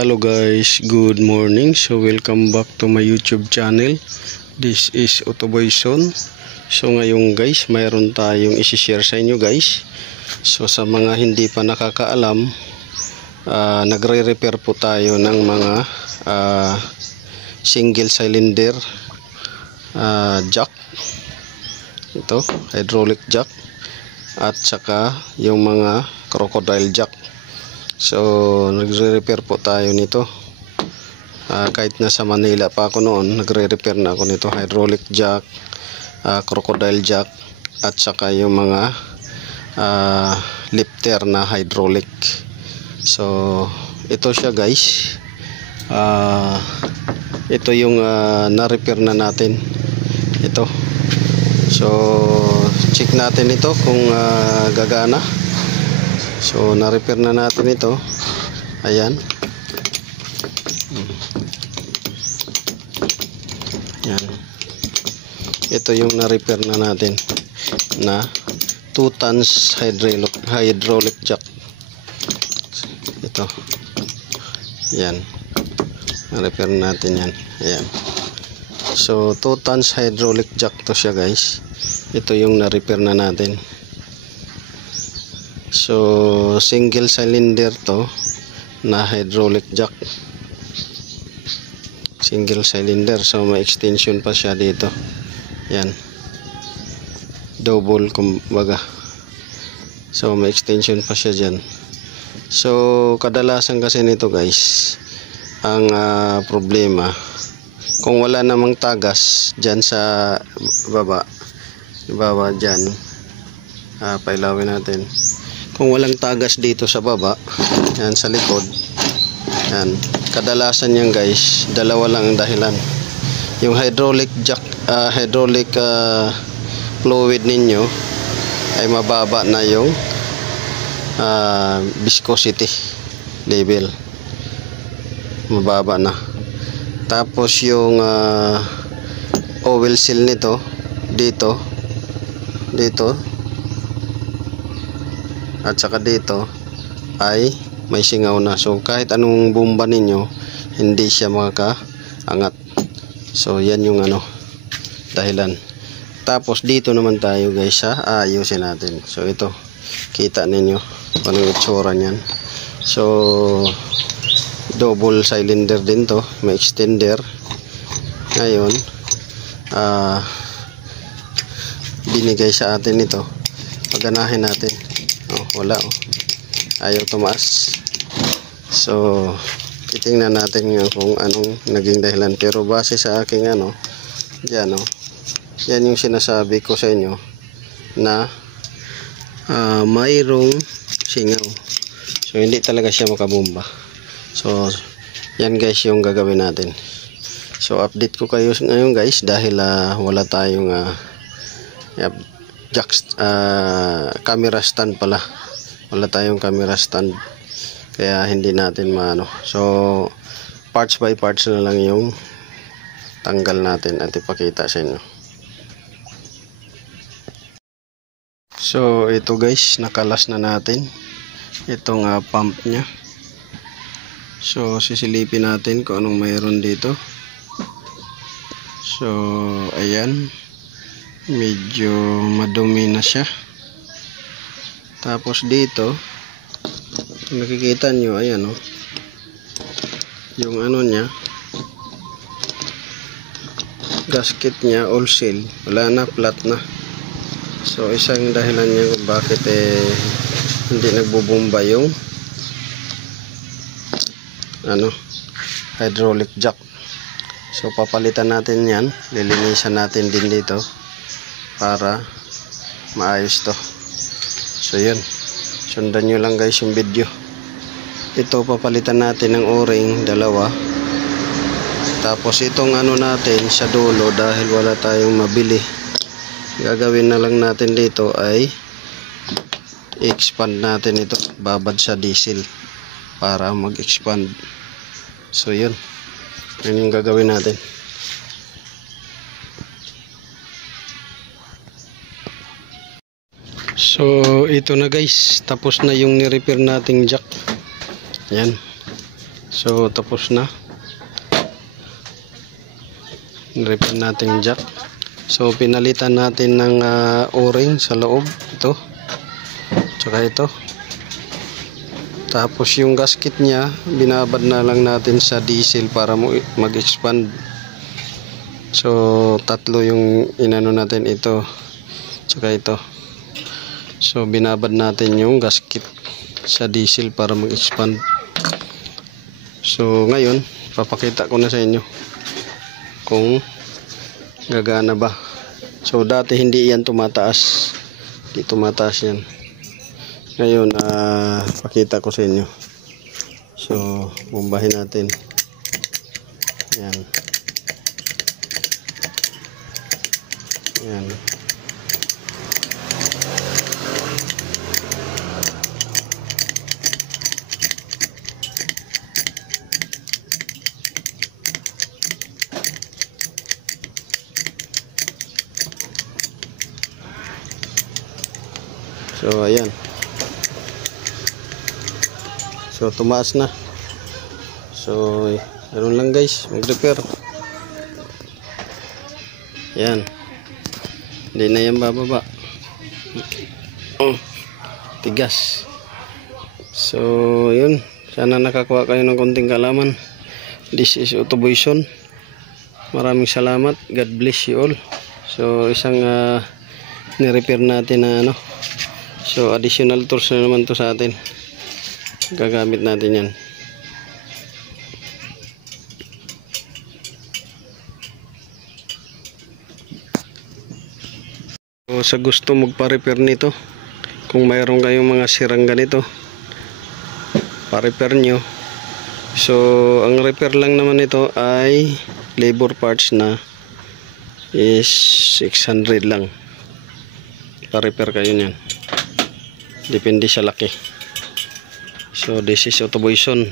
Hello guys, good morning. So welcome back to my YouTube channel. This is Otoboyson. So ngayon guys, mayroon tayong isi-share sa inyo guys. So sa mga hindi pa nakakaalam, nagre-repair po tayo ng mga single cylinder jack. Ito, hydraulic jack at saka yung mga crocodile jack. So nagre-repair po tayo nito. Kahit nasa Manila pa ako noon, nagre-repair na ako nito. Hydraulic jack, crocodile jack at saka yung mga lifter na hydraulic. So ito siya guys. Ito yung na-repair na natin. Ito. So check natin ito kung gagana. So na-repair na natin ito. Ayan. Ayan. Ito yung na-repair na natin na 2 tons hydraulic jack. Ito. Ayan. Na-repair natin yan. Ayan. So 2 tons hydraulic jack to siya guys. Ito yung na-repair na natin. So single cylinder to na hydraulic jack, single cylinder. So may extension pa siya dito. Yan, double kumbaga. So may extension pa siya dyan. So kadalasan kasi nito guys, ang problema kung wala namang tagas dyan sa baba dyan, pailawin natin. Kung walang tagas dito sa baba, yan sa likod, yan, kadalasan yan guys, dalawa lang ang dahilan. Yung hydraulic jack, hydraulic fluid ninyo ay mababa na yung viscosity level, mababa na. Tapos yung oil seal nito dito at saka dito ay may singaw na. So kahit anong bomba ninyo, hindi siya makakaangat. So yan yung dahilan. Tapos dito naman tayo guys sa ayusin natin. So ito, kita ninyo kung anong itsura niyan. So double cylinder din to, may extender. Ngayon binigay sa atin ito. Paganahin natin. Wala, ayaw tumaas. So titingnan natin kung anong naging dahilan. Pero base sa aking dyan, yan yung sinasabi ko sa inyo na mayroong singaw. So hindi talaga siya makabomba. So yan guys yung gagawin natin. So update ko kayo ngayon guys dahil wala tayong jack, camera stand pala. Wala tayong camera stand, kaya hindi natin maano. So parts by parts na lang yung tanggal natin at ipakita sa inyo. So ito guys, nakalas na natin itong pump nya. So sisilipin natin kung anong mayroon dito. So ayan, medyo madumi na siya. Tapos dito nakikita nyo, ayan yung nya, gasket nya all seal, wala na, flat na. So isang dahilan niya kung bakit hindi nagbubomba yung hydraulic jack. So papalitan natin yan, lilinisan natin din dito para maayos to. So yun, sundan nyo lang guys yung video. Ito papalitan natin ng o-ring, dalawa. Tapos itong natin sa dulo, dahil wala tayong mabili, gagawin na lang natin dito ay i-expand natin ito, babad sa diesel para mag-expand. So yun, yun yung gagawin natin. So ito na guys, tapos na yung ni-repair nating jack. Yan, So tapos na. Repair natin yung jack. So pinalitan natin ng o-ring sa loob. Ito. Tsaka ito. Tapos yung gasket niya, binabad na lang natin sa diesel para mag-expand. So tatlo yung inano natin, ito tsaka ito. So binabad natin yung gasket sa diesel para mag-expand. So ngayon papakita ko na sa inyo kung gagana ba. So dati hindi yan tumataas, hindi tumataas yan. Ngayon pakita ko sa inyo. So bombahin natin yan. Yan. So ayan. So tumaas na. So ganoon lang guys, mag-repair. Yan. Hindi na yan bababa. Tigas. So yun, sana nakakuha kayo ng konting kaalaman. This is Autoboyson. Maraming salamat. God bless you all. So isang ni-repair natin na ano. So additional tools na naman to sa atin. Gagamit natin yan. So sa gusto magpa-repair nito, kung mayroon kayong mga sirang ganito, pa-repair nyo. So ang repair lang naman ito ay labor parts na is 600 lang. Pa-repair kayo niyan. Depende sa laki. So this is Autoboyson.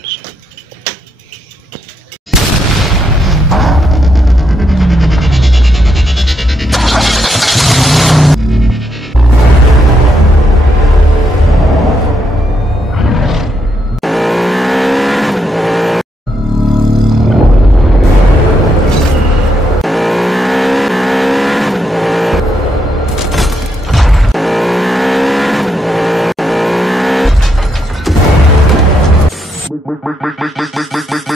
Make